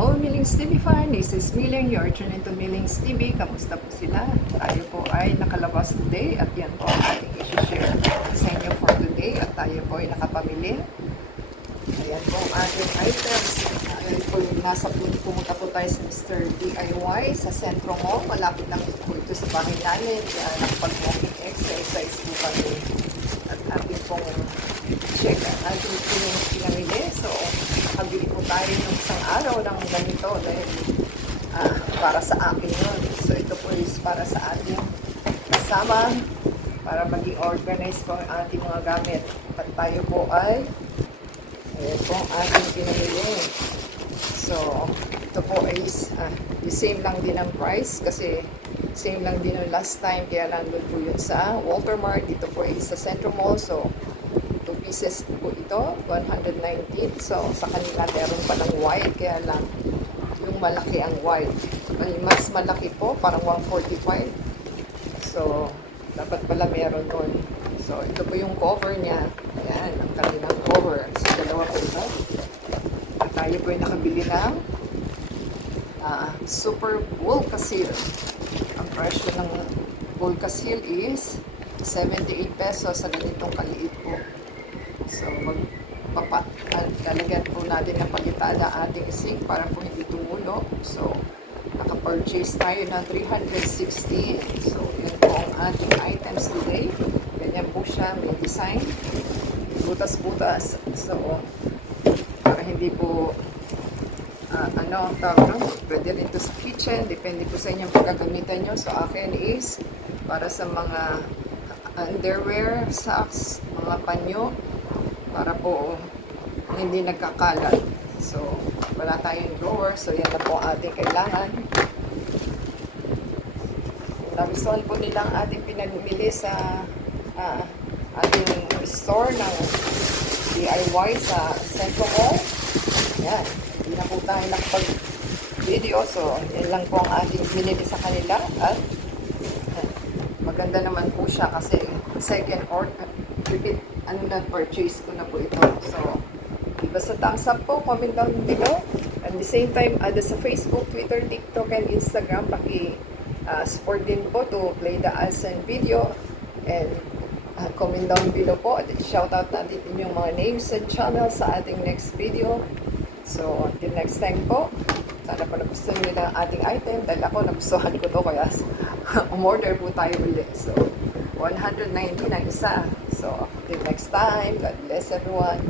Hello, Millings TV fan. This is Milling. You are tuned into Millings TV. Kamusta po sila? Tayo po ay nakalabas today at yan po ang ating i-share sa inyo for today at tayo po ay nakapamili. Ayan po ang ating items. Ayan po yung pumunta po tayo sa Mr. DIY sa Centro Mall. Malapit lang po ito sa bahay namin. Kaya nakapag-walking exercise po kami. At ating pong check ang ating pinamili. So, nakabili po tayo ng isang araw ng ganito dahil para sa akin yun. So, ito po is para sa ating kasama para maging organized po ang ating mga gamit. At tayo po ay ayan po ang ating pinamili. So, ito po is the same lang din ang price kasi same lang din yung last time. Kaya lang doon po yun sa Walter Mart. Dito po ay sa Centro Mall. So, 2 pieces po ito. 119. So, sa kanila meron pa ng white. Kaya lang yung malaki ang white. Mas malaki po. Parang 145. So, dapat pala meron doon. So, ito po yung cover niya. Ayan, ang kanilang cover. So, dalawa po ito. At tayo po yung nakabili ng Super Volcasil. Ang presyo ng Volcasil is 78 pesos sa ganitong kaliit po. So, lalagyan po natin ng palitan na ating sink para po hindi tumulo. So, naka-purchase tayo ng 360. So, yan po ang ating items today. Ganyan po siya, may design. Butas-butas. So, para hindi po pwede rin ito sa kitchen. Depende po sa inyong pagkagamitan nyo. So, akin is para sa mga underwear, socks, mga panyo, para po hindi nagkakalat. So, wala tayong drawer. So, yan na po ating kailangan. Nagustuhan po nilang ating pinagmili sa ating store ng DIY sa Centro Mall. Yan. Hindi na po tayo nakapag-video. So, yan lang po ang ating binili sa kanila. At maganda naman po siya kasi second order, purchase ko na po ito. So, basta thumbs up po, comment down below. At the same time, sa Facebook, Twitter, TikTok, and Instagram, support din po to play the ads and video. And comment down below po. At shout out natin yung mga names and channels sa ating next video. So, until next time po, sana po nagustuhan nyo na ating item dahil ako nagustuhan ko to kaya umorder po tayo ulit. So, 190 na isa. So, until next time, God bless everyone.